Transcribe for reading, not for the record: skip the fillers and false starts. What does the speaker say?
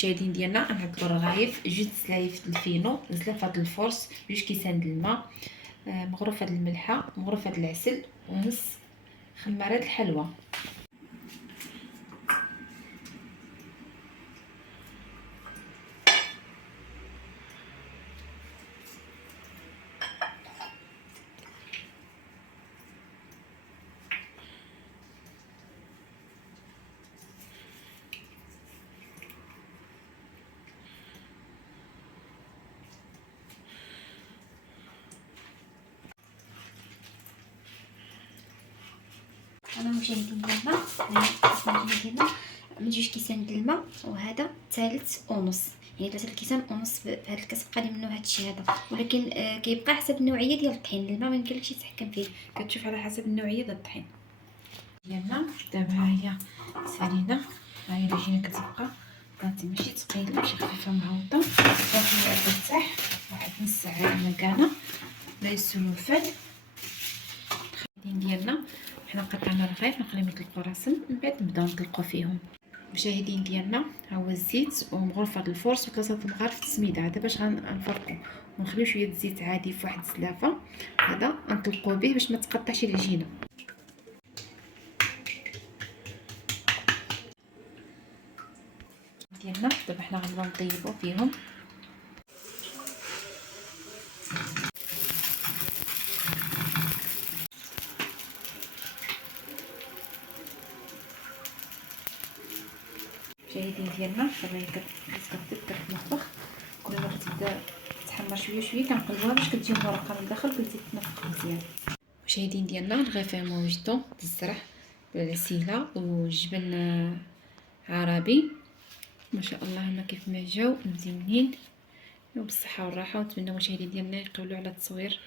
المشاهدين ديالنا غنعدلوا الرغايف، 2 سلايف د الفينو، زلافه د الفورس، 2 كيسان د الماء، مغرفه د الملحه، مغرفه د العسل، ونص خماره د الحلوى. انا مشاهدين ديالنا ديالنا من 2 كيسان د الماء، وهذا ثالث ونص، يعني 3 كيسان ونص في هذا الكاس بقى لي منه هذا الشيء هذا، ولكن كيبقى حسب النوعيه ديال الطحين. الماء ما يمكنلكش تتحكم فيه، كتشوف على حسب النوعيه ديال الطحين ديالنا. دابا ها هي سالينا، ها هي العجينه كتبقى بلاتي ماشي ثقيله، ماشي خفيفه معوضه. صافي ترتاح واحد نص ساعه مكانه لا يسولو الفال ديالنا. حنا قطعنا الرغيف نخليهم يطلقوا راسهم، من بعد نبداو نطلقوا فيهم. مشاهدين ديالنا ها هو الزيت ومغرفه الفورس وثلاثه مغارف السميده. هذا باش غنفرقوا ونخليو شويه الزيت عادي في واحد الزلافه، هذا نطلقوا به باش ما تقطعش العجينه ديالنا. دابا حنا غنبداو نطيبوا فيهم. مشاهدين ديالنا دابا هي كتبدا كتنفخ، كل ما كتبدا تحمر شويه شويه كنقلبوها باش كتجي المرقه من الداخل وكتزيد تنفخ مزيان. مشاهدين ديالنا الغيفه موجدو د الزرع بالعسيله والجبن عربي، ما شاء الله هما كيف ما جاو مزيانين وبالصحه والراحه. ونتمنى مشاهدين ديالنا يقبلوا على التصوير.